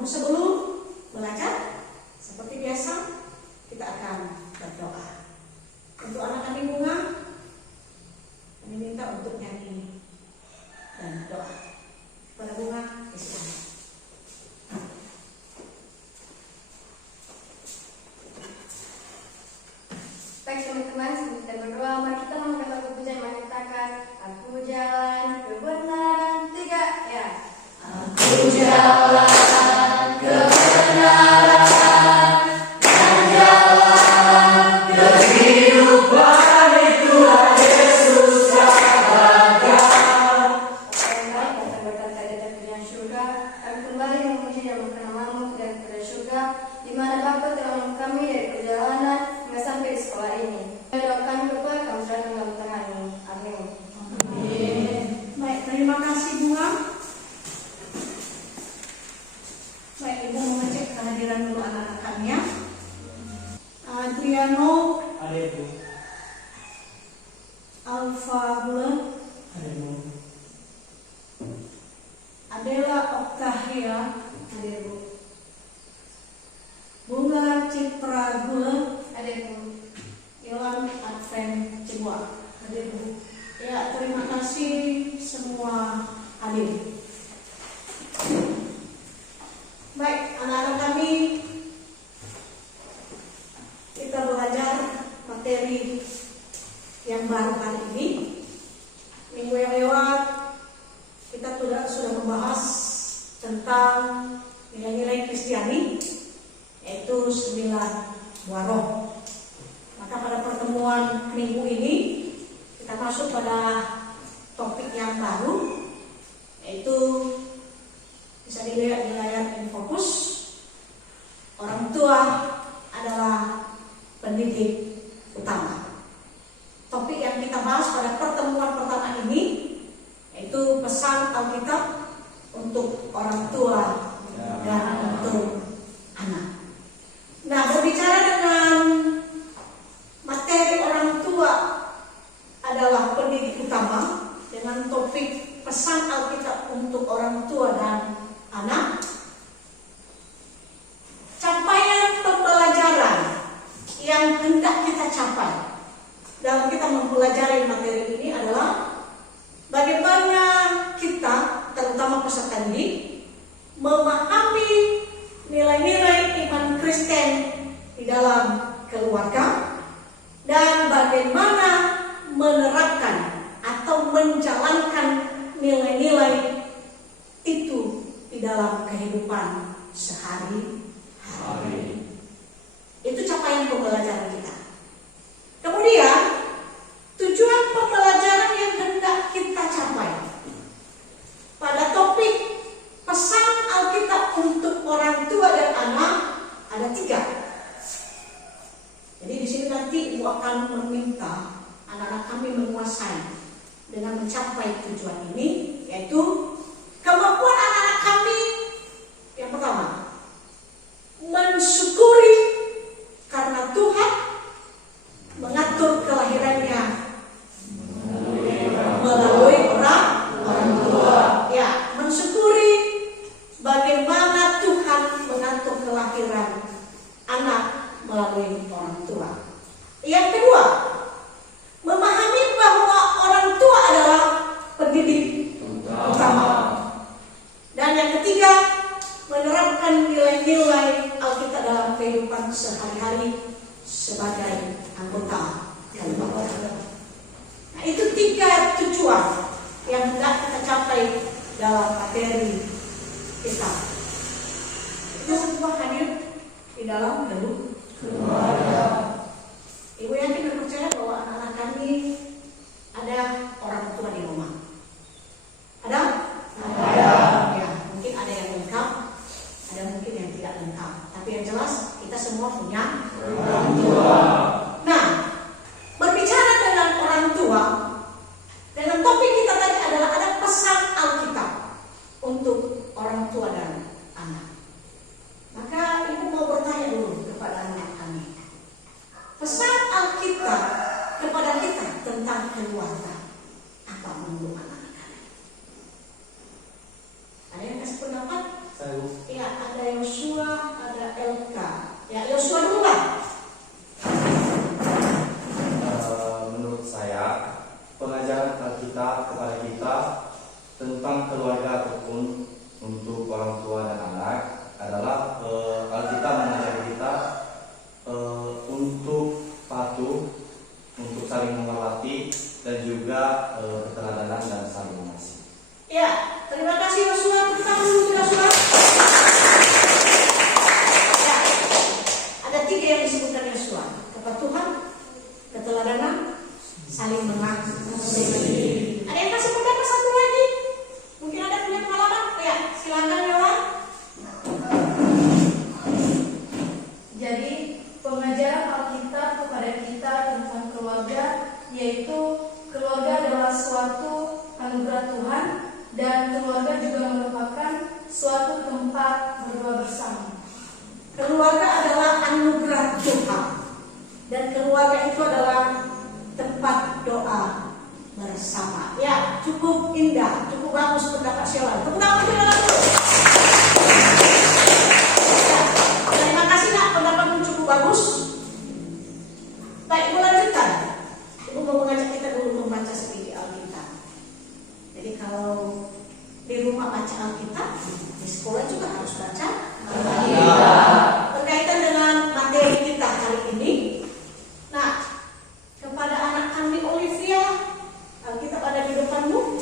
Namun sebelum belajar, seperti biasa kita akan berdoa. Untuk anak kami Bunga, kami minta untuk nyanyi dan doa. Pada Bunga, Islam. Baik teman-teman, sebelum kita berdoa, mari kita mengangkat lagu pujian yang menyatakan aku jalan kebenaran 3 ya. Aku jalan kebenaran dan jalan kehidupan, itulah Yesus yang bakal. Baik, kita berkata di atas pujian surga, kami kembali memuji dan mengenal dan kepada surga, di mana Bapa telah menolong kami dari perjalanan hingga sampai di sekolah ini. Doa kami Bapa, kami serahkan dalam tangan-Mu. Amin. Amin. Baik, terima kasih Bunga. Baik, Ibu mengecek kehadiran dulu anak-anak kami ya. Adriano, Ada Bu. Alfa Bulan, Ada Bu. Adela Oktahia, ada Bu. Bunga Cipra Bulan, Ada Bu. Ilan Advent Cibua, ada Bu. Ya, terima kasih semua hadir. Baik, anak-anak kami, kita belajar materi yang baru hari ini. Minggu yang lewat kita sudah membahas tentang nilai-nilai Kristiani, yaitu 9 buah roh. Maka pada pertemuan minggu ini kita masuk pada topik yang baru, yaitu bisa dilihat di layar InFocus. Orang tua adalah pendidik utama. Topik yang kita bahas pada pertemuan pertama ini yaitu pesan Alkitab untuk orang tua dan untuk anak. Nah, berbicara dengan materi orang tua adalah pendidik utama dengan topik pesan Alkitab untuk orang tua dan anak. Capaian pembelajaran yang hendak kita capai dalam kita mempelajari materi ini adalah bagaimana kita, terutama peserta didik, memahami nilai-nilai iman Kristen di dalam keluarga dan bagaimana menerapkan atau menjalankan nilai-nilai itu di dalam kehidupan sehari-hari. Itu capaian pembelajaran kita. Kemudian tujuan pembelajaran yang hendak kita capai pada topik pesan Alkitab untuk orang tua dan anak ada 3. Jadi di sini nanti Ibu akan meminta anak-anak kami menguasai dengan mencapai tujuan ini, yaitu kemampuan anak-anak kami yang pertama mensyukuri karena Tuhan mengatur kelahirannya melalui orang tua. Ya, mensyukuri bagaimana Tuhan mengatur kelahiran anak melalui orang tua. Yang kedua, memahami bahwa orang tua adalah pendidik utama. Dan yang ketiga, menerapkan nilai-nilai Alkitab dalam kehidupan sehari-hari sebagai anggota keluarga. Nah, itu 3 tujuan yang hendak kita capai dalam materi kita. Itu semua hadir di dalam keluarga. Ibu yakin dan percaya bahwa anak-anak kami ada orang tua di rumah. Ada? Ada. Ya, mungkin ada yang lengkap, ada mungkin yang tidak lengkap. Tapi yang jelas kita semua punya orang tua. Nah, berbicara dengan orang tua, dengan topik kita tadi adalah ada pesan Alkitab untuk orang tua dan anak. Maka Ibu mau bertanya dulu kepada anak kami. Pesan Alkitab kepada kita tentang keluarga apa menurut anak-anak kami? Ada yang kasih pendapat? Saya Bu. Ya, ada yang keluarga ataupun untuk orang tua dan anak adalah Alkitab mengajari kita untuk patuh, untuk saling menghormati dan juga keteladanan dan saling mengasihi. Ya, terima kasih Yosua. Tepuk tangan dulu Yosua. Ya, ada 3 yang disebutkan Yosua: kepatuhan, keteladanan, saling mengasihi. Ada yang kasih pendapat satu lagi? Mungkin ada punya pengalaman? Ya, silakan Yohan. Jadi pengajaran Alkitab kepada kita tentang keluarga, yaitu keluarga adalah suatu anugerah Tuhan dan keluarga juga merupakan suatu tempat berdoa bersama. Keluarga adalah anugerah Tuhan dan keluarga itu adalah tempat doa bersama. Ya, cukup indah, cukup bagus pendapat Sheila. Tepuk tangan untuk Sheila dulu. Ya, terima kasih Nak, pendapatmu cukup bagus. Baik, Ibu lanjutkan. Ibu mau mengajak kita dulu membaca sedikit Alkitab. Jadi kalau di rumah baca Alkitab, di sekolah juga harus baca Alkitab. Berkaitan dengan materi kita hari ini. Nah, kepada anak kami Olivia, Alkitab ada di depanmu.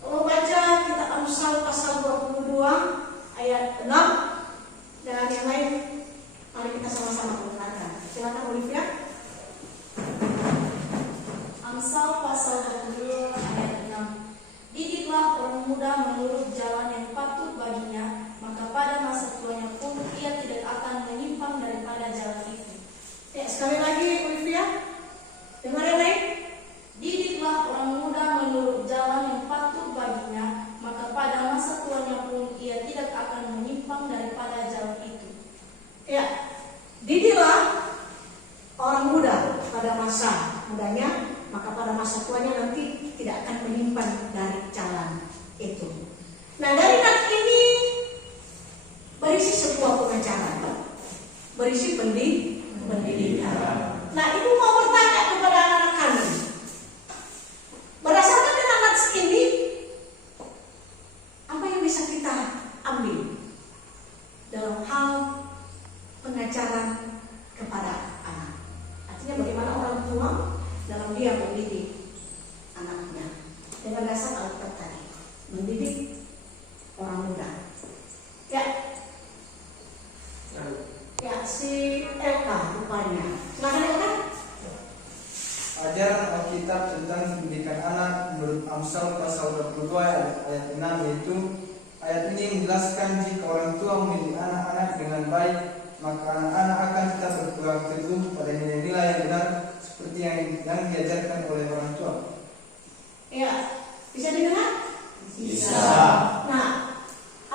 Kalau baca kitab Amsal pasal 22 ayat 6 dan yang lain, mari kita sama-sama mendengarkan. Silakan Olivia. Amsal pasal 22 ayat 6. Didiklah orang muda menurut jalan yang patut baginya, maka pada masa tuanya pun ia tidak akan menyimpang daripada jalan itu. Ya, sekali lagi Olivia. Dengar yang lain. Didiklah orang muda menurut jalan yang patut baginya, maka pada masa tuanya pun ia tidak akan menyimpang daripada jalan itu. Ya, didiklah orang muda pada masa mudanya, maka pada masa tuanya nanti tidak akan menyimpang dari jalan itu. Nah, dari nats ini berisi sebuah pengajaran, berisi pendidikan. Nah, Ibu mau bertanya kepada anak-anak kami, berdasarkan dengan nats ini, apa yang bisa kita ambil dalam hal pengajaran kepada anak? Artinya bagaimana orang tua dalam dia mendidik anaknya dengan dasar Alkitab tadi, mendidik orang muda. Ya, si Elka rupanya. Silakan Elka. Ajaran Alkitab tentang pendidikan anak menurut Amsal pasal 22 ayat 6, yaitu ayat ini menjelaskan jika orang tua mendidik anak-anak dengan baik, maka anak-anak akan tetap berpegang teguh pada nilai-nilai yang benar seperti yang diajarkan oleh orang tua. Ya, bisa didengar? Bisa. Nah,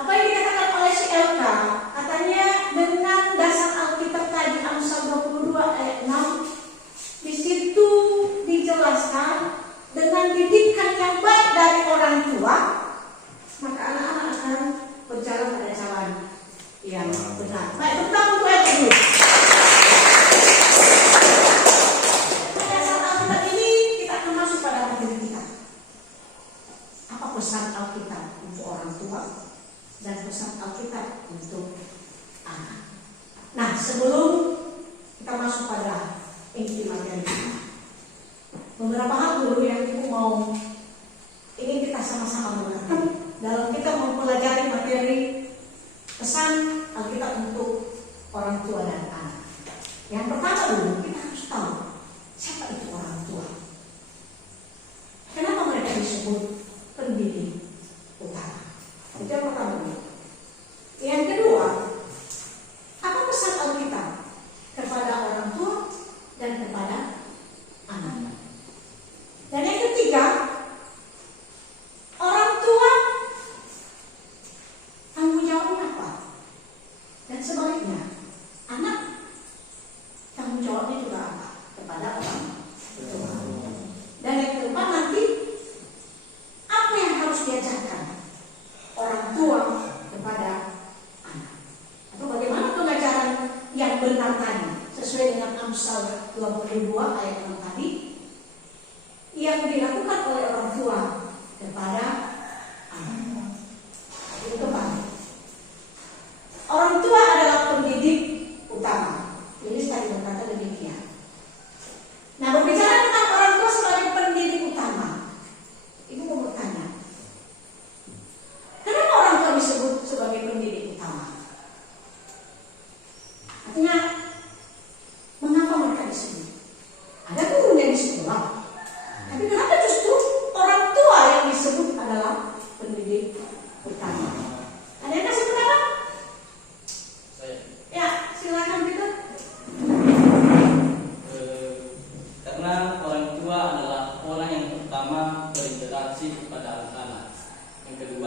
apa yang dikatakan oleh si Elka? Katanya dengan dasar Alkitab tadi Amsal 22 ayat 6, di situ dijelaskan dengan didikan yang baik dari orang tua, maka anak-anak akan berjalan pada jalan yang benar. Baik, tentang untuk ayat dulu. Dasar Alkitab ini kita akan masuk pada materi kita. Apa pesan Alkitab untuk orang tua dan pesan Alkitab untuk anak? Nah, sebelum kita masuk pada inti materi kita, beberapa hal dulu yang Ibu mau ingin kita sama-sama mengerti dalam kita mempelajari materi pesan Alkitab untuk orang tua dan anak. Yang pertama dulu kita harus tahu siapa itu orang tua. Kenapa mereka disebut pendidik utama? Itu yang pertama dulu. Yang kedua, apa pesan Alkitab kepada orang tua dan kepada anak? Dan yang ketiga, orang tua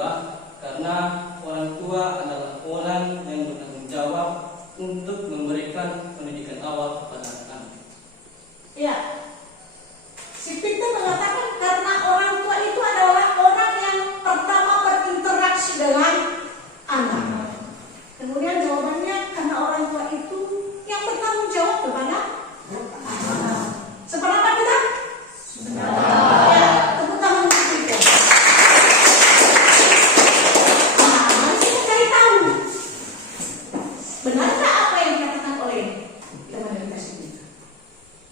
tua, karena orang tua adalah orang yang bertanggung jawab untuk memberikan pendidikan awal kepada anak-anak. Ya, si Peter mengatakan karena orang tua itu adalah orang yang pertama berinteraksi dengan anak. Kemudian jawabannya karena orang tua itu yang bertanggung jawab kepada anak. Seberapa kita? Ya, tepuk tangan untuk Peter. Nah, mari kita cari tahu. Benarkah apa yang dikatakan oleh teman kita sendiri?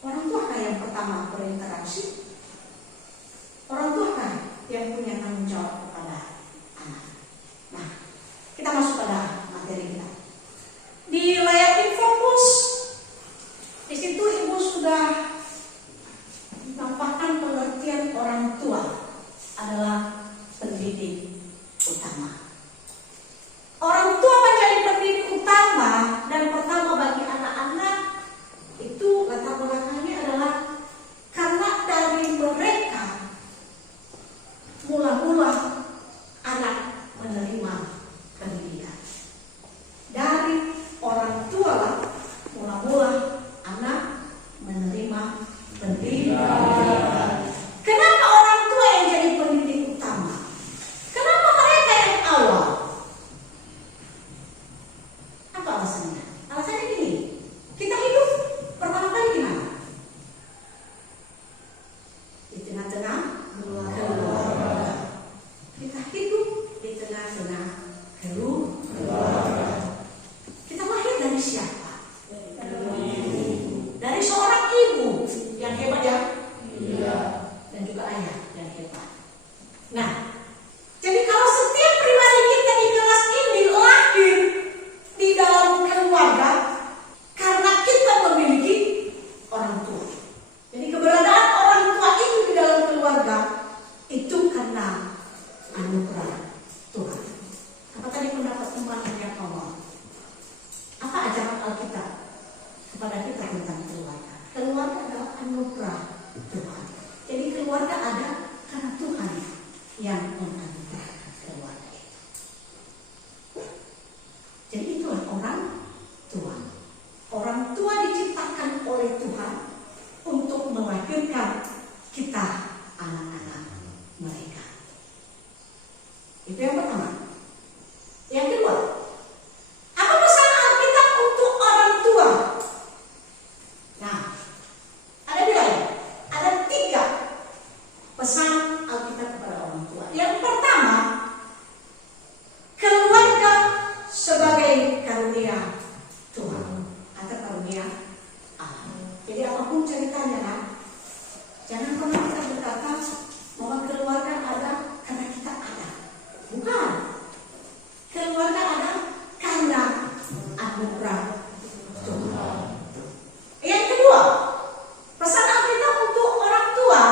Orang tua kah yang pertama berinteraksi? Orang tua kah yang punya tanggung jawab kepada anak? Nah, kita masuk pada materi kita. Di layar infocus, di situ ibu sudah menampakkan pengertian orang tua adalah pendidik utama. Orang tua menjadi pendidik utama dan pertama bagi anak-anak itu latar belakangnya adalah karena dari mereka mula-mula anak menerima pendidikan. Dari orang tua lah mula-mula anak menerima pendidikan. Kenapa orang tua yang jadi pendidik utama? Kenapa mereka yang awal? Apa alasannya? Alasannya gini, kita hidup pertama kali di mana? Di tengah-tengah keluarga. Kita hidup di tengah-tengah keluarga. Kita lahir dari siapa? Dari seorang ibu yang hebat ya? Iya. Dan juga ayah yang hebat. Nah, jadi kalau setiap pribadi kita di kelas ini lahir di dalam keluarga karena kita memiliki orang tua. Jadi keberadaan orang tua itu di dalam keluarga itu karena anugerah Tuhan. Apa tadi pendapat teman yang awal? Apa ajaran Alkitab kepada kita tentang keluarga? Keluarga adalah anugerah Tuhan. Jadi keluarga ada karena Tuhan yang menganugerahkan keluarga itu. Jadi itulah orang tua. Orang tua diciptakan oleh Tuhan untuk melahirkan kita anak-anak mereka. Itu yang pertama. Yang kedua, apa pesan Alkitab untuk orang tua? Nah, ada dua, ada 3 pesan Alkitab kepada orang tua. Yang pertama, keluarga sebagai karunia Tuhan atau karunia Allah. Jadi apapun ceritanya kan, jangan pernah kita berkata bahwa keluarga ada karena kita ada. Bukan. Keluarga ada karena anugerah Tuhan. Yang kedua, pesan Alkitab untuk orang tua.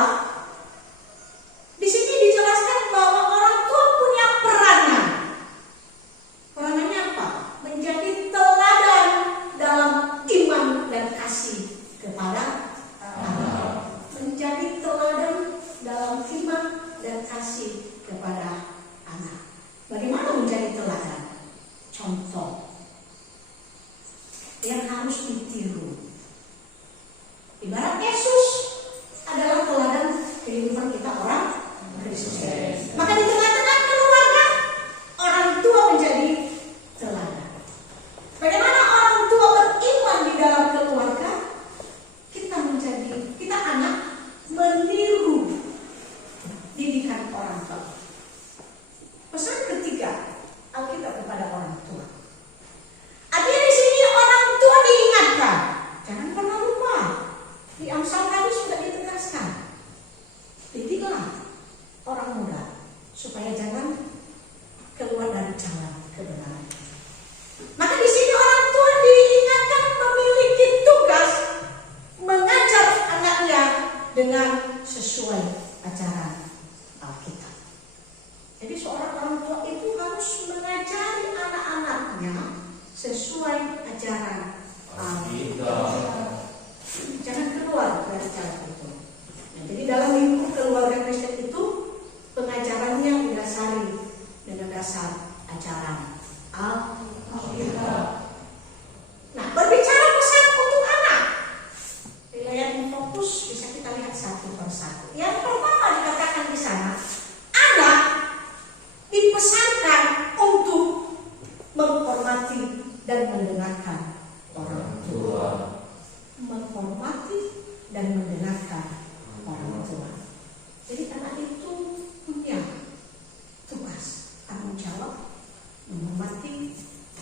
Di sini dijelaskan bahwa orang tua punya peranan. Peranannya apa? Menjadi teladan dalam iman dan kasih kepada anak. Menjadi teladan dalam iman dan kasih kepada anak. Bagaimana menjadi teladan? Contoh yang harus ditiru. Ibarat Yesus adalah teladan kehidupan kita orang Kristen. Maka di tengah-tengah keluarga, orang tua menjadi teladan. Bagaimana orang tua beriman di dalam keluarga? Kita anak meniru didikan orang tua. Pesan ketiga Alkitab kepada orang tua. Artinya di sini orang tua diingatkan, jangan pernah lupa. Di Amsal tadi sudah ditegaskan, didiklah orang muda supaya jangan keluar dari jalan kebenaran. Maka di sini orang tua diingatkan memiliki tugas mengajar anaknya dengan sesuai ajaran Alkitab. Jadi seorang orang tua itu harus mengajari anak-anaknya sesuai ajaran Alkitab. Jangan keluar dari jalan itu. Nah, jadi dalam lingkup keluarga Kristen itu pengajarannya didasari dengan dasar ajaran Alkitab. Nah, berbicara pesan untuk anak, wilayah yang fokus bisa kita lihat satu persatu. Yang pertama dikatakan di sana, anak dipesankan untuk menghormati dan mendengarkan orang tua. Menghormati dan mendengarkan orang tua. Jadi anak itu punya tugas, tanggung jawab menghormati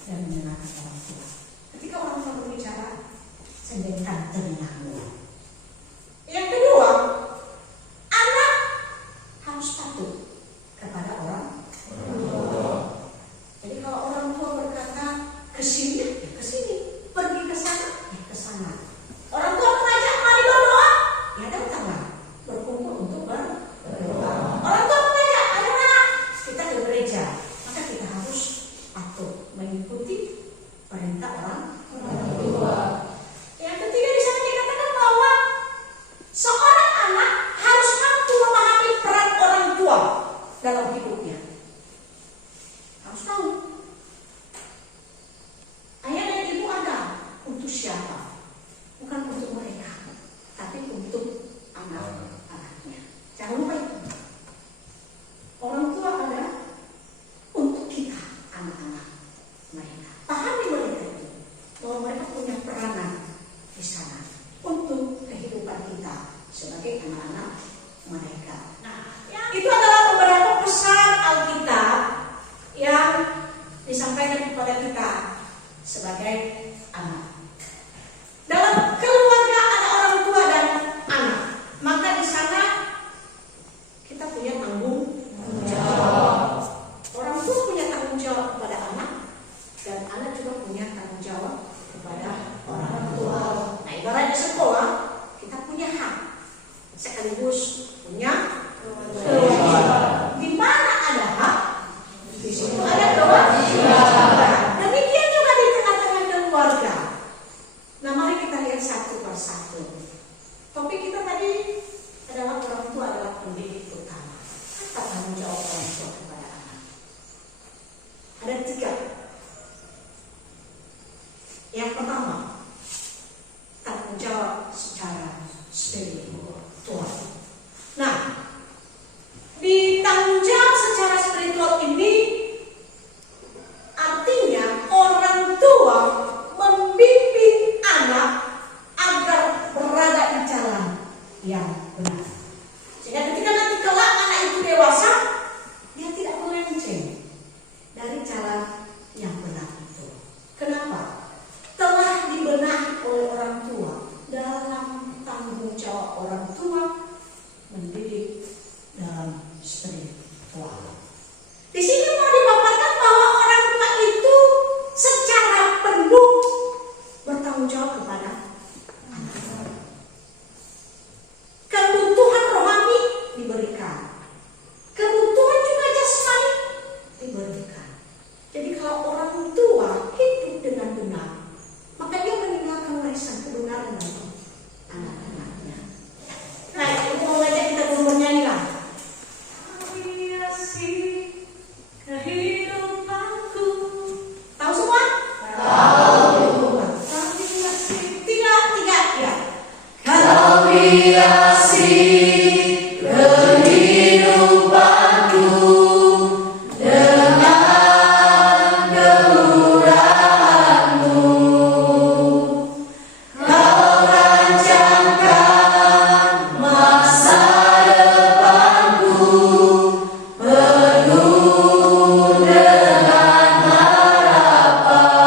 dan mendengarkan orang tua. Ketika orang tua berbicara, sediakan telingamu. Yang kedua, anak harus patuh kepada orang tua. Jadi kalau orang tua berkata ke sini, ya ke sini, pergi ke sana, ya ke sana. Orang tua mengajak mari berdoa, ya datanglah berkumpul untuk berdoa. Orang tua mengajak, ayo kita ke gereja, maka kita harus patuh mengikuti perintah orang tua. Yang ketiga di sana dikatakan bahwa seorang anak harus mampu memahami peran orang tua dalam hidupnya. Harus tahu ayah dan ibu ada untuk siapa? Bukan untuk mereka, tapi untuk anak-anaknya. Jangan lupa itu. Orang tua ada untuk kita, anak-anak mereka. Pahami mereka itu, bahwa mereka punya peranan di sana untuk kehidupan kita sebagai anak-anak mereka. Nah, itu adalah beberapa pesan Alkitab yang disampaikan kepada kita sebagai anak. Dalam keluarga ada orang tua dan anak, maka di sana kita punya tanggung jawab. Orang tua punya tanggung jawab kepada anak, dan anak juga punya tanggung jawab kepada orang tua. Nah, ibaratnya sekolah, kita punya hak sekaligus punya kewajiban. Di mana ada hak, di situ ada kewajiban. Demikian juga di tengah-tengah keluarga. Nah, mari kita lihat satu persatu. Topik kita tadi adalah orang tua adalah pendidik utama. Apa tanggung jawab orang tua kepada anak? Ada 3. Yang pertama, tanggung jawab secara spiritual. Nah, di tanggung jawab secara spiritual ini artinya orang tua membimbing anak agar berada di jalan yang benar. Sehingga ketika nanti kelak anak itu dewasa, dia tidak melenceng dari jalan yang benar itu. Kenapa? Telah dibenahi oleh orang tua. Dalam tanggung jawab orang tua mendidik dalam spiritual. Di sini mau dipaparkan bahwa orang tua itu secara penuh bertanggung jawab kepada anak. Kebutuhan rohani diberikan, kebutuhan juga jasmani diberikan. Jadi kalau orang tua hidup dengan benar, maka dia meninggalkan warisan kebenaran bagi anak-anaknya. Nah, ibu mau ngajak kita bernyanyi lah. Hiasi kehidupanku. Tahu semua? Tahu. Hiasi tiga ya. Kau hiasi kehidupanku dengan kelurahanmu. Kau rancangkan masa depanku penuh dengan harapan.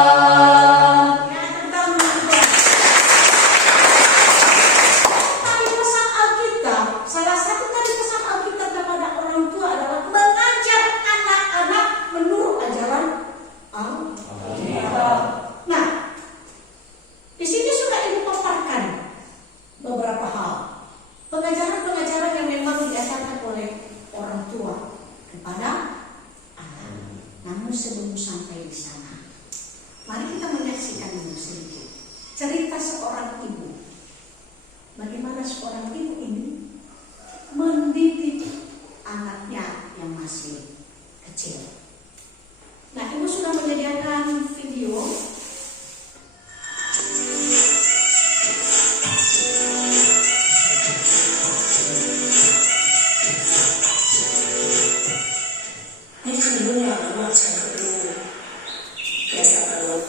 Tadi pesan Alkitab, salah satu tadi pesan Alkitab kepada orang tua adalah mengajar anak-anak menurut ajaran Alkitab. Nah, di sini sudah ibu paparkan beberapa hal. Pengajaran-pengajaran yang memang diajarkan oleh orang tua kepada anak. Namun sebelum sampai di sana, mari kita menyaksikan dulu sedikit cerita seorang ibu. Bagaimana seorang ibu ini mendidik anaknya yang masih kecil. video. Ini tentunya anak saya kedua. Biasa kalau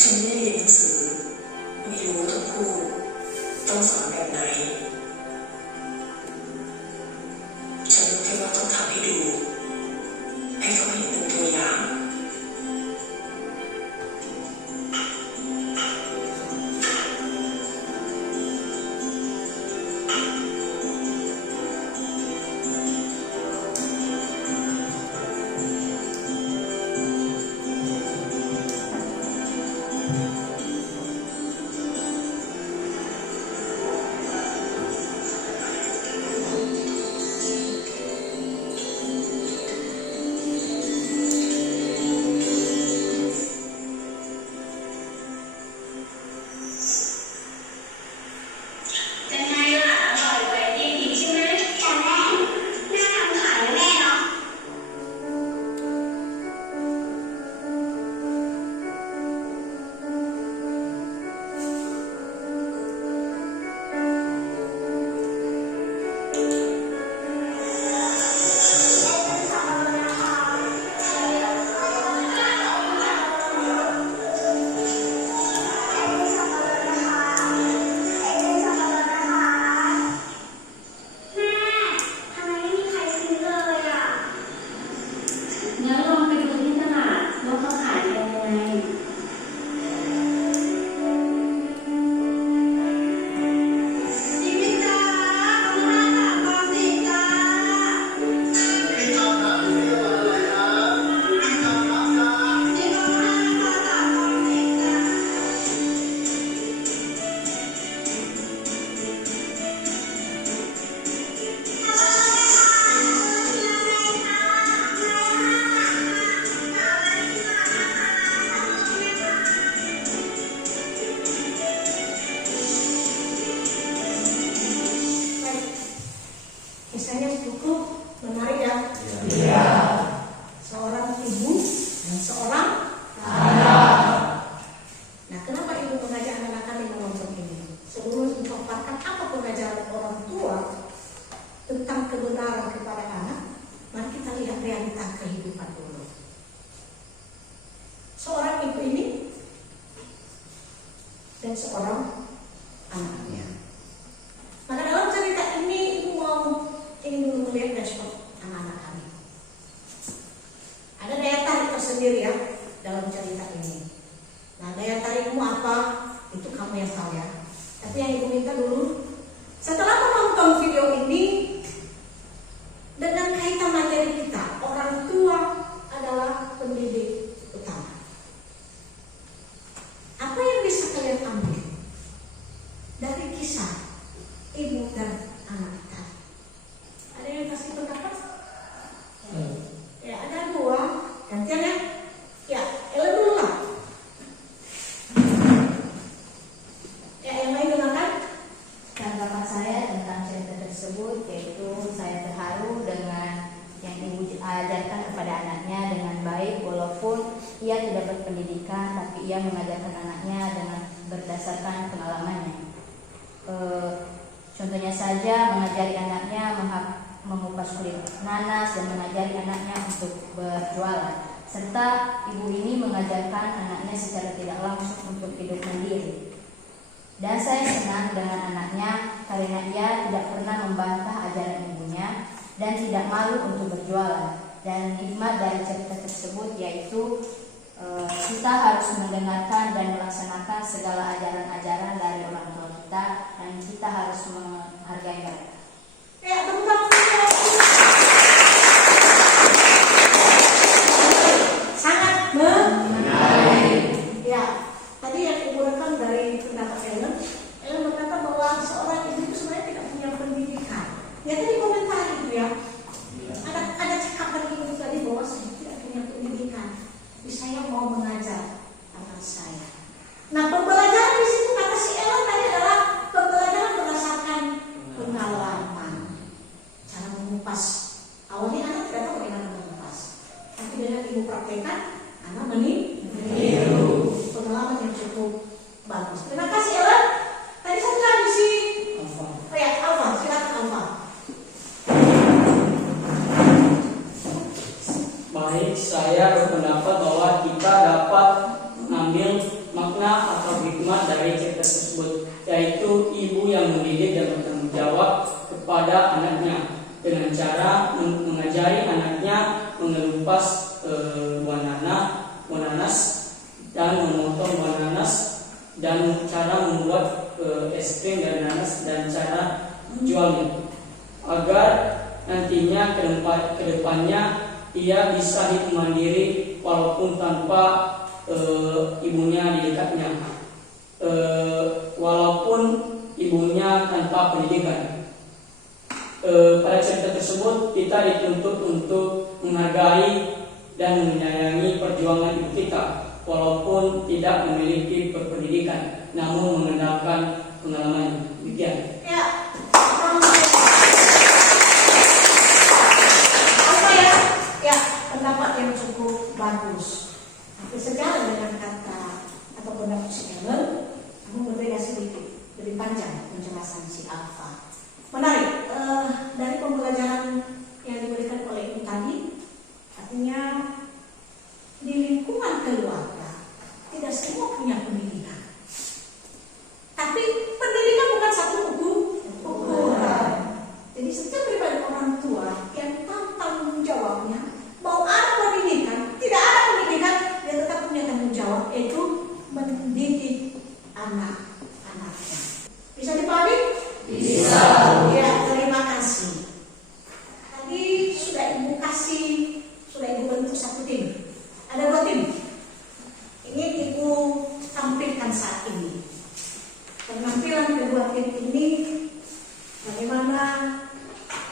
ฉันไม่ได้เรียนหนังสือไม่รู้ทั้งคู่ต้องสอนแบบไหนฉันรู้แค่ว่าต้องทำให้ดูให้เขาเห็นเป็นตัวอย่าง เป็นไงล่ะ อร่อยแบบนี้ดีใช่ไหมจ้ะแม่ น่าทำขายนะแม่เนาะ แม่ทำไมไม่มีใครซื้อเลยอ่ะ งั้นลองไปดูที่ตลาดว่าเขาขายกันยังไง จริงไหมจ๊ะเอามาถามความจริงจ้าจริงเอามาถามความจริงจ้า Baik. Misalnya cukup menarik ya. Seorang ibu dan seorang anak. Nah, kenapa ibu mengajak anak-anak kami menonton ini? Sebelum memaparkan apa pengajaran orang tua tentang kebenaran kepada anak, mari kita lihat realita kehidupan dulu. Seorang ibu ini dan seorang anaknya. Maka dalam cerita ini ibu ingin dulu melihat respon anak-anak kami. Ada daya tarik tersendiri ya dalam cerita ini. Nah, daya tarikmu apa? Itu kamu yang tahu ya. Tapi yang ibu minta dulu, setelah menonton video ini, dengan kaitan materi kita, orang tua adalah pendidik utama. Apa yang bisa kalian ambil dari kisah ibu dan anak kita? Ada yang kasih pendapat? Ya, ada dua. Gantian ya. Ya, Ella dulu lah. Ya, yang lain dengarkan. Tanggapan saya tentang cerita tersebut yaitu saya terharu dengan yang ibu ajarkan kepada anaknya dengan baik, walaupun ia tidak berpendidikan tapi ia mengajarkan anaknya dengan berdasarkan pengalamannya. Contohnya saja mengajari anaknya mengupas kulit nanas dan mengajari anaknya untuk berjualan, serta ibu ini mengajarkan anaknya secara tidak langsung untuk hidup mandiri. Dan saya senang dengan anaknya karena ia tidak pernah membantah ajaran ibunya dan tidak malu untuk berjualan. Dan hikmat dari cerita tersebut yaitu kita harus mendengarkan dan melaksanakan segala ajaran-ajaran dari orang tua kita, dan kita harus menghargai mereka. Ya, tepuk tangan. Sangat menarik. Ya, tadi yang ibu rekam dari pendapat Ellen berkata bahwa seorang ibu itu sebenarnya tidak punya pendidikan. Ya, tadi komentar itu ya. Ada cakapan ibu tadi bahwa saya tidak punya pendidikan. Tapi saya mau mengajar anak saya. Nah, pembelajaran di situ kata si Ellen tadi adalah pembelajaran berdasarkan pengalaman. bagaikan anak meniru. Pengalaman yang cukup bagus. Terima kasih Ellen. Tadi satu lagi sih. Ya, Alfa, silakan Alfa. Baik, saya berpendapat bahwa kita dapat mengambil makna atau hikmah dari cerita tersebut, yaitu ibu yang mendidik dan bertanggung jawab kepada anaknya dengan cara mengajari anaknya mengelupas buah nanas dan memotong buah nanas dan cara membuat es krim dari nanas dan cara menjualnya agar nantinya kedepannya ia bisa hidup mandiri walaupun tanpa ibunya di dekatnya, walaupun ibunya tanpa pendidikan. Pada cerita tersebut kita dituntut untuk menghargai dan menyayangi perjuangan ibu kita walaupun tidak memiliki berpendidikan namun mengandalkan pengalamannya. Demikian. Ya. Apa ya? Ya, pendapat yang cukup bagus. Tapi sejalan dengan kata atau pendapat si Ellen, namun berbeda sedikit, lebih panjang penjelasan si Alfa. Menarik. Dari pembelajaran yang diberikan oleh ibu tadi, artinya di lingkungan keluarga tidak semua punya pendidikan. Tapi pendidikan bukan satu ukuran. Jadi setiap pribadi orang tua yang tanggung jawabnya, mau ada pendidikan, tidak ada pendidikan, dia tetap punya tanggung jawab, yaitu mendidik anak-anaknya. Bisa dipahami? Bisa. Ya, terima kasih. Tadi sudah ibu kasih, sudah ibu bentuk satu tim. Ada 2 tim. Ingin ibu tampilkan saat ini. Penampilan kedua tim ini bagaimana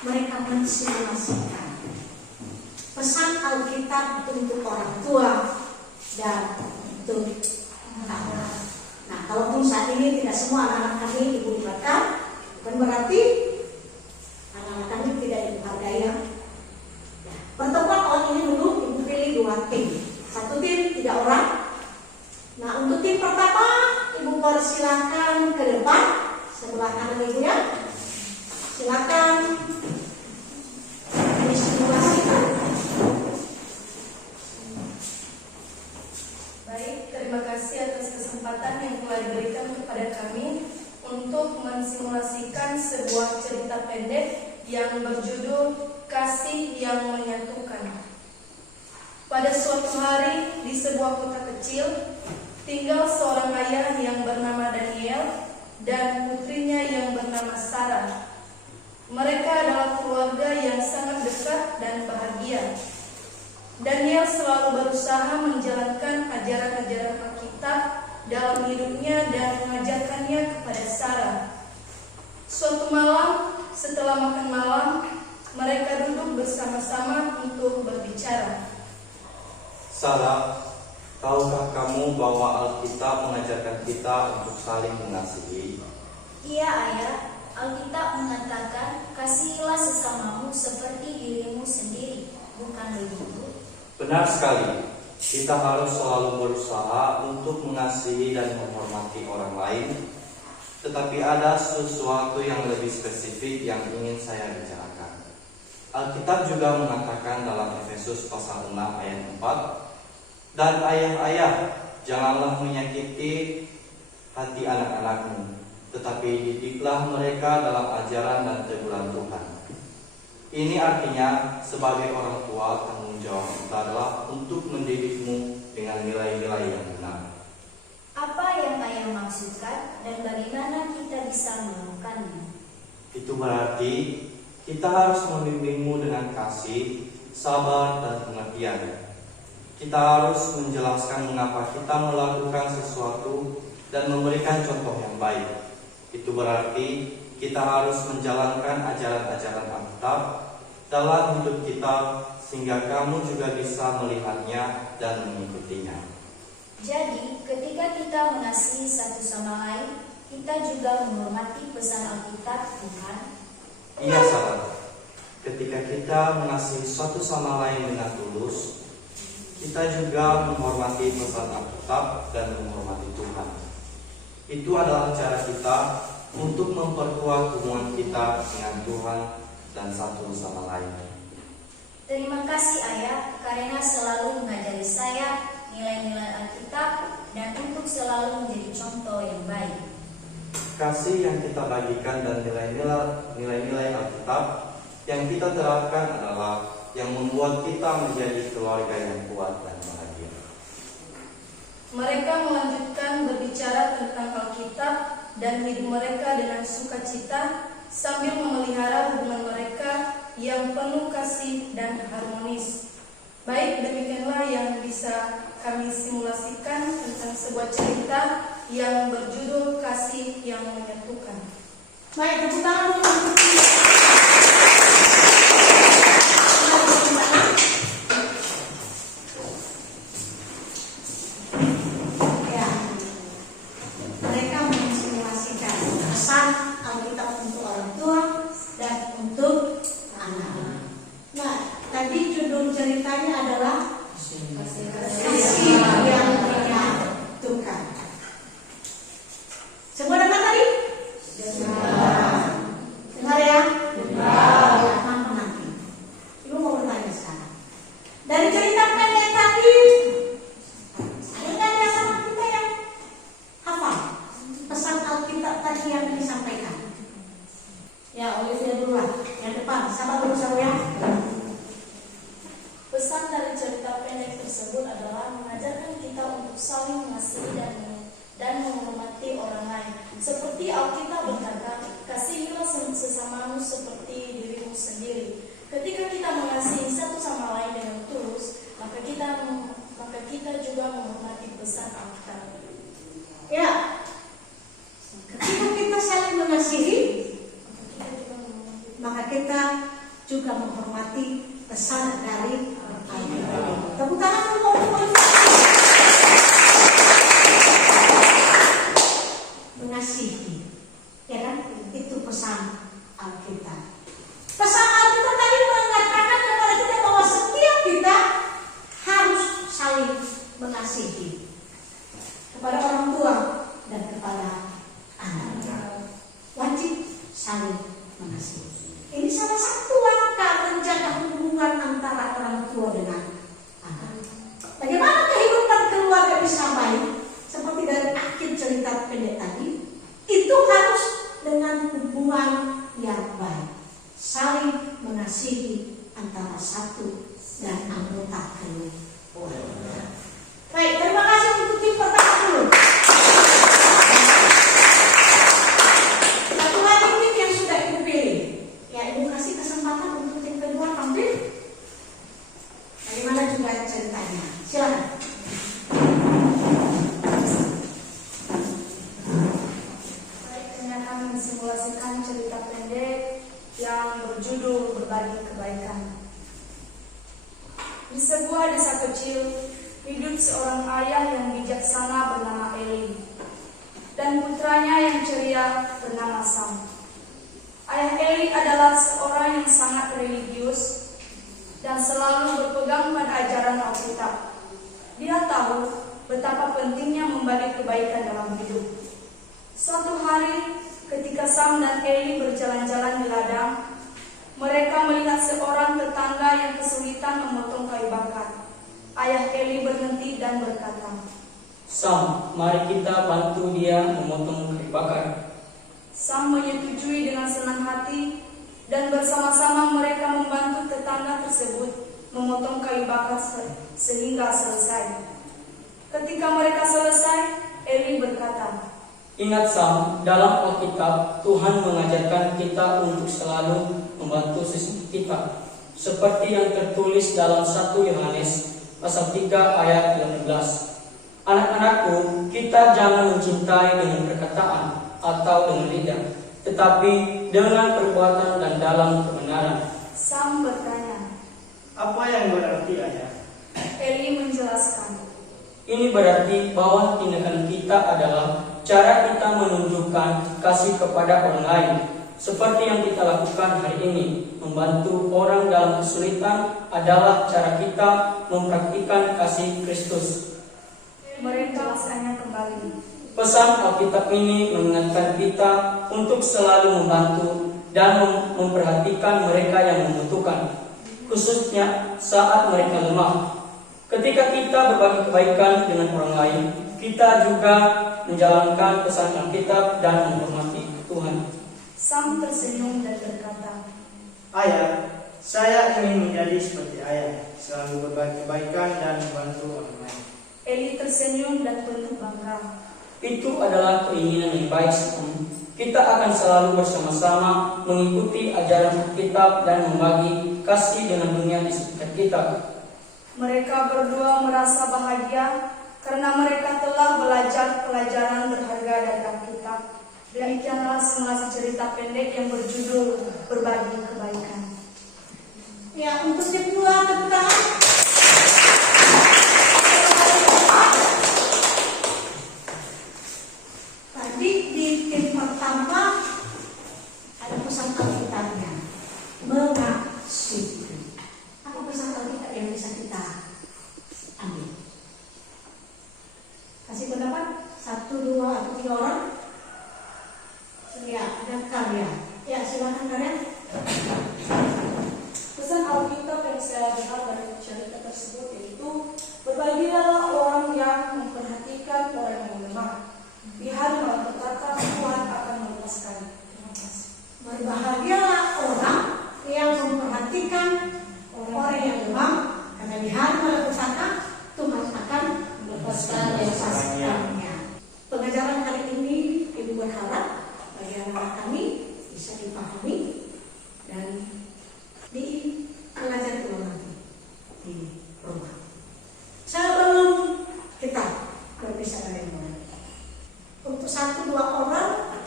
mereka mensimulasikan pesan Alkitab untuk orang tua dan untuk anak. Nah, kalaupun saat ini tidak semua anak-anak kami ibu libatkan, bukan berarti anak-anak kami tidak ibu hargai ya. Pertemuan awal ini dulu ibu pilih 2 tim. 1 tim 3 orang. Nah, untuk tim pertama ibu persilakan ke depan sebelah kanan ibu ya. Silakan disimulasikan. Baik, terima kasih atas kesempatan yang telah diberikan kepada kami untuk mensimulasikan sebuah cerita pendek yang berjudul Kasih yang Menyatukan. Pada suatu hari di sebuah kota kecil, tinggal seorang ayah yang bernama Daniel dan putrinya yang bernama Sarah. Mereka adalah keluarga yang sangat dekat dan bahagia. Daniel selalu berusaha menjalankan ajaran-ajaran Alkitab dalam hidupnya dan mengajarkannya kepada Sarah. Suatu malam, setelah makan malam, mereka duduk bersama-sama untuk berbicara. Sarah, tahukah kamu bahwa Alkitab mengajarkan kita untuk saling mengasihi? Iya ayah, Alkitab mengatakan kasihilah sesamamu seperti dirimu sendiri, bukan begitu? Benar sekali. Kita harus selalu berusaha untuk mengasihi dan menghormati orang lain. Tetapi ada sesuatu yang lebih spesifik yang ingin saya bicarakan. Alkitab juga mengatakan dalam Efesus pasal 6 ayat 4, dan ayah-ayah, janganlah menyakiti hati anak-anakmu, tetapi didiklah mereka dalam ajaran dan teguran Tuhan. Ini artinya sebagai orang tua, tanggung jawab kita adalah untuk mendidikmu dengan nilai-nilai yang benar. Apa yang ayah maksudkan dan bagaimana kita bisa melakukannya? Itu berarti kita harus membimbingmu dengan kasih, sabar, dan pengertian. Kita harus menjelaskan mengapa kita melakukan sesuatu dan memberikan contoh yang baik. Itu berarti kita harus menjalankan ajaran-ajaran Alkitab dalam hidup kita sehingga kamu juga bisa melihatnya dan mengikutinya. Jadi, ketika kita mengasihi satu sama lain, kita juga menghormati pesan Alkitab Tuhan. Iya, Sarah. Ketika kita mengasihi satu sama lain dengan tulus, Kita juga menghormati pesan Alkitab dan menghormati Tuhan. Itu adalah cara kita untuk memperkuat hubungan kita dengan Tuhan dan satu sama lain. Terima kasih Ayah karena selalu mengajari saya nilai-nilai Alkitab dan untuk selalu menjadi contoh yang baik. Kasih yang kita bagikan dan nilai-nilai Alkitab yang kita terapkan adalah yang membuat kita menjadi keluarga yang kuat dan bahagia. Mereka melanjutkan berbicara tentang Alkitab dan hidup mereka dengan sukacita sambil memelihara hubungan mereka yang penuh kasih dan harmonis. Baik, demikianlah yang bisa kami simulasikan tentang sebuah cerita yang berjudul Kasih yang Menyatukan. Baik, tepuk tangan dulu untuk ya, mereka mensimulasikan pesan Alkitab untuk orang tua dan untuk anak. Nah, tadi judul ceritanya adalah Kasih yang Menyatukan. Semua dengar tadi? Dengar ya? Ya, nanti. Ibu mau bertanya sekarang. Dari cerita pendek tadi, ada nggak di antara kita yang hafal pesan Alkitab tadi yang disampaikan? Ya, Olivia dulu lah. Yang depan, sabar dulu ya. Pesan dari cerita pendek tersebut adalah mengajarkan kita untuk saling mengasihi dan menghormati orang lain. Seperti Alkitab berkata, kasihilah sesamamu seperti dirimu sendiri. Ketika kita mengasihi satu sama lain dengan tulus, maka kita juga menghormati pesan Alkitab. Ya, ketika kita saling mengasihi, maka kita juga menghormati pesan dari Alkitab. Tepuk tangan dulu untuk mengasihi, ya kan? Itu pesan Alkitab. Pesan Alkitab tadi mengatakan kepada kita bahwa setiap kita harus saling mengasihi kepada orang tua dan kepada anak. Wajib saling mengasihi. Ini salah satu langkah menjaga hubungan antara orang tua dengan anak. Bagaimana kehidupan keluarga bisa baik? Seperti dari akhir cerita pendek tadi, itu harus dengan hubungan yang baik, saling mengasihi antara satu dan anggota keluarga. Baik, terima kasih untuk tim pertama dulu. Satu lagi tim yang sudah ibu pilih. Ya, ibu kasih kesempatan untuk tim kedua tampil. Bagaimana juga ceritanya? Silakan. Baik, dengan kami mensimulasikan cerita pendek yang berjudul Berbagi Kebaikan. Di sebuah desa kecil, hidup seorang ayah yang bijaksana bernama Eli dan putranya yang ceria bernama Sam. Ayah Eli adalah seorang yang sangat religius dan selalu berpegang pada ajaran Alkitab. Dia tahu betapa pentingnya membagi kebaikan dalam hidup. Suatu hari, ketika Sam dan Eli berjalan-jalan di ladang, mereka melihat seorang tetangga yang kesulitan memotong kayu bakar. Ayah Eli berhenti dan berkata, Sam, mari kita bantu dia memotong kayu bakar. Sam menyetujui dengan senang hati dan bersama-sama mereka membantu tetangga tersebut memotong kayu bakar sehingga selesai. Ketika mereka selesai, Eli berkata, Ingat Sam, dalam Alkitab Tuhan mengajarkan kita untuk selalu membantu sesama kita, seperti yang tertulis dalam 1 Yohanes pasal 3 ayat 18. Anak-anakku, kita jangan mencintai dengan perkataan atau dengan lidah, tetapi dengan perbuatan dan dalam kebenaran. Sam bertanya. Apa yang berarti ayah? Eli menjelaskan. Ini berarti bahwa tindakan kita adalah cara kita menunjukkan kasih kepada orang lain, seperti yang kita lakukan hari ini, membantu orang dalam kesulitan adalah cara kita mempraktikkan kasih Kristus. Mereka jelaskannya kembali. Pesan Alkitab ini mengingatkan kita untuk selalu membantu dan memperhatikan mereka yang membutuhkan, khususnya saat mereka lemah. Ketika kita berbagi kebaikan dengan orang lain, kita juga menjalankan pesan Alkitab dan menghormati Tuhan. Sam tersenyum dan berkata, Ayah, saya ingin menjadi seperti ayah, selalu berbagi kebaikan dan membantu orang lain. Eli tersenyum dan penuh bangga. Itu adalah keinginan yang baik sekali. Kita akan selalu bersama-sama mengikuti ajaran Alkitab dan membagi kasih dengan dunia di sekitar kita. Mereka berdua merasa bahagia karena mereka telah belajar pelajaran berharga dari Alkitab. Demikianlah simulasi cerita pendek yang berjudul Berbagi Kebaikan. Ya, untuk yang kedua, tepuk tangan. Tadi di tim pertama ada pesan Alkitabnya, mengasihi. Apa pesan Alkitab yang bisa kita ambil? Kasih pendapat 1, 2, atau 3 orang. Ya, dan karya. Ya, silakan karya. Pesan Alkitab yang saya dengar dari cerita tersebut yaitu berbagilah orang yang memperhatikan orang yang lemah. Di hari malapetaka Tuhan akan melepaskan. Terima kasih. Berbahagialah orang yang memperhatikan orang yang lemah, karena di hari malapetaka Tuhan akan melepaskannya. Pengajaran hari ini Ibu berharap bagi anak kami bisa dipahami dan dipelajari ulang di rumah. Sebelum kita berpisah dari mulai, untuk 1, 2 orang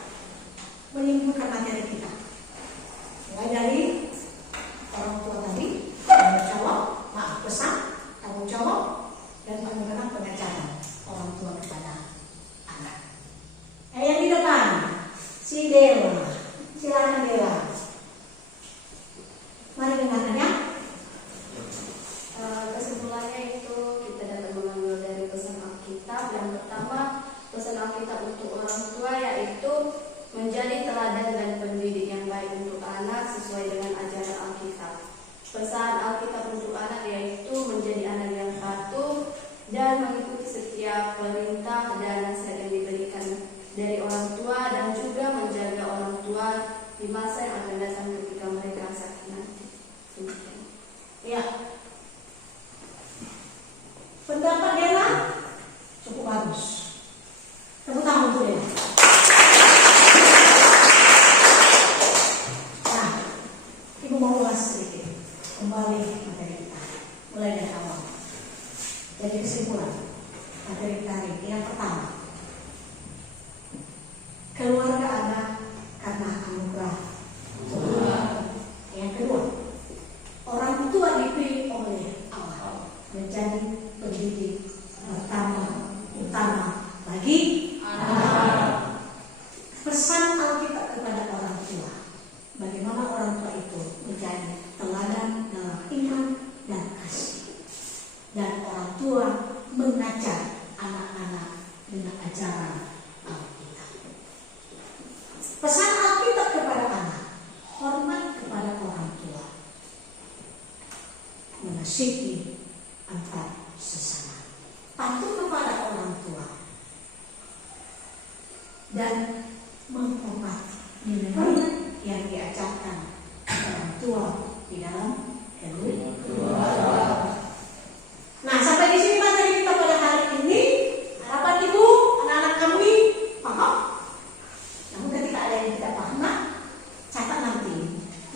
menyimpulkan materi kita, mulai dari orang tua tadi, tanggung jawab, pesan, tanggung jawab, dan bagaimana pengajaran orang tua kepada anak. Yang di depan, si Dewa, silakan Dewa. Mari dengarkannya. Kesimpulannya itu kita dapat mengambil dari pesan Alkitab. Yang pertama, pesan Alkitab untuk orang tua yaitu menjadi teladan dan pendidik yang baik untuk anak sesuai dengan ajaran Alkitab. Pesan Alkitab untuk anak yaitu menjadi anak yang patuh dan mengikuti setiap perintah dan nasihat yang diberikan dari orang tua, dan juga menjaga orang tua di masa yang akan datang ketika mereka sakit nanti. Ya. Pendapat Dela cukup bagus. Tepuk tangan untuk Dela. Nah, Ibu mau ulas sedikit kembali materi kita, mulai dari awal. Jadi kesimpulan materi hari yang pertama, keluarga anak karena anugerah Tuhan. Yang kedua, orang tua dipilih oleh Allah menjadi pendidik utama bagi anak. Pesan Alkitab kepada orang tua, bagaimana orang tua itu menjadi teladan dalam iman dan kasih, dan orang tua mengajar anak-anak dengan ajaran Alkitab. Pesan Alkitab kepada anak, hormat kepada orang tua, mengasihi antar sesama, patuh kepada orang tua, dan menghormati nilai-nilai yang diajarkan orang tua di dalam keluarga. Nah, sampai di sini materi kita pada hari ini. Harapan Ibu, anak-anak kami paham. Namun ketika ada yang tidak paham, catat nanti.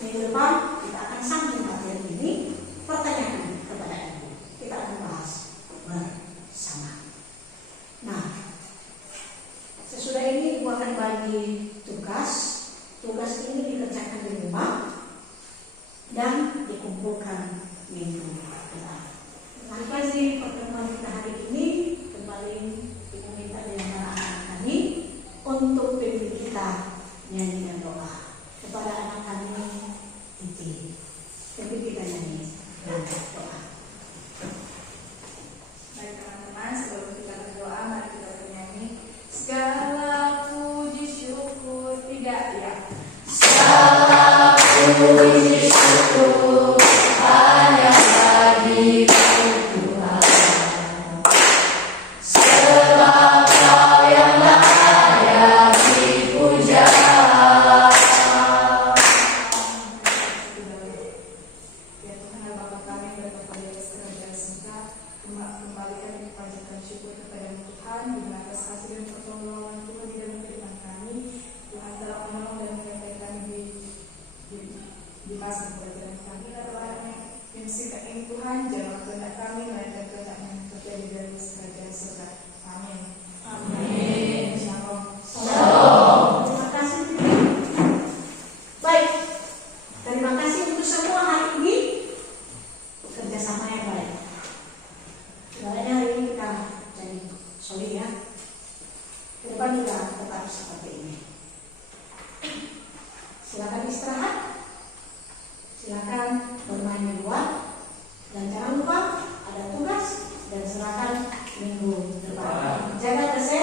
Minggu depan kita akan sambung materi ini. Pertanyaan kepada Ibu, kita akan bahas bersama. Nah, sesudah ini Ibu akan bagi tugas. Tugas ini dikerjakan di rumah dan dikumpulkan minggu depan. Sampai di pertemuan kita hari ini, kembali Ibu minta dari anak-anak kami untuk pimpin kita nyanyikan doa kepada anak kami Titi. Ya Tuhan dan Bapa kami yang berada di kerajaan surga, kembalikan dan panjatkan syukur kepada Tuhan di mana atas kasih dan pertolongan Tuhan di dalam kehidupan kami. Tuhan telah menolong dan menyertai kami di masa keberadaan kami. Adalah yang singkat ini Tuhan, janganlah kehendak kami melainkan kehendak yang terjadi dari kerajaan surga. Amin. Amin. Shalom. Terima kasih. Baik, terima kasih untuk semua hari ini kerjasama yang baik. Sebenarnya hari ini kita jadi solid ya. Ke depan juga tetap seperti ini. Silakan istirahat, silakan bermain di luar, dan jangan lupa ada tugas dan serahkan minggu depan. Jaga kesehatan.